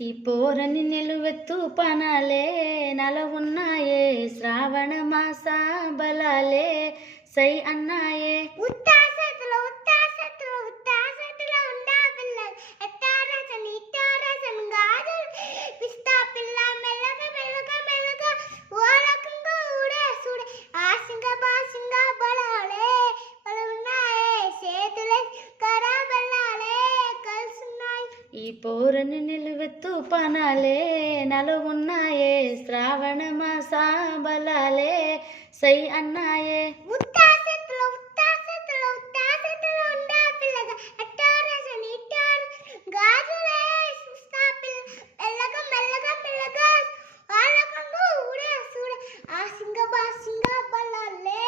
ఈ పోరని నిలువెత్తు పనాలే నలవున్నాయే శ్రావణ మాస బలాలే సై అన్నాయే ఉత్తాసతులు ఉండా పిల్లలు ఎట్టారసని ఇట్టారసని గాజులు పిస్తా పిల్ల మెల్లగా మెల్లగా మెల్లగా ఓలకంగా ఊడే సూడే ఆసింగ బాసింగ బలాలే బలున్నాయే చేతులే కరా బెల్లాలే కలుసున్నాయి. ఈ పోరని నిలువెత్తు పనాలే నలుగున్నాయే శ్రావణ మాస బలాలే సై అన్నాయే ఉత్తాసతులు ఉండా పిల్లగా ఎట్టారసని ఇట్టారు గాజులే పిస్తా పిల్ల మెల్లగా మెల్లగా మెల్లగా ఓలకంగా ఊడే సూడే ఆసింగ బాసింగ బలాలే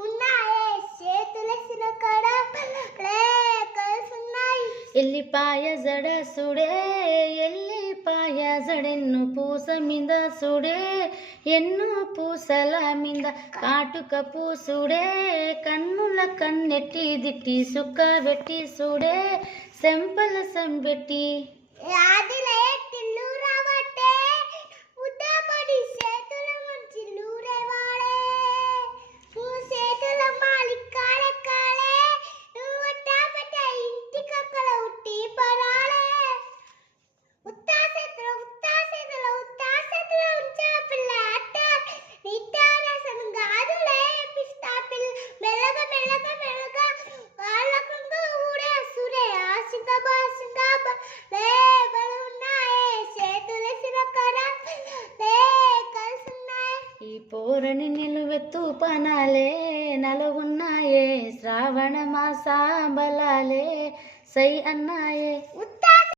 ఉన్నాయే చేతులే సిరకడ బలాలే కలుసున్నాయి. ఎల్లిపాయ జడ సుడే ఎల్లిపాయ జడెన్ను పూస మీద సుడే ఎన్నో పూసల మీద కాటుక పూసుడే కన్నుల కన్నెట్టి దిట్టి సుక్క పెట్టి సుడే సెంపల సంబెట్టి రాదిలే తిల్లు రావట్టే ఉద్దపడి చేతుల మంచి లూరేవాడే నువ్వు చేతుల మాలి కాలే కాలే నువ్వు వట్టాపట్ట ఇంటి కక్కల ఉట్టి పరాలే ఉత్తాసతులు ఉంచా పిల్ల అట్ట నిట్టారసను గాజులే పిస్తా పిల్ల మెల్లగా మెల్లగా మెల్లగా వాళ్ళకంగా ఊడే సురే ఆసింగ బాసింగ లే బలున్నాయే చేతులే సిరకర లే కలుసున్నాయి. ఈ పోరని నిలువెత్తు పనాలే నలుగున్నాయే శ్రావణ మాస బలాలే సై అన్నాయే ఉత్తా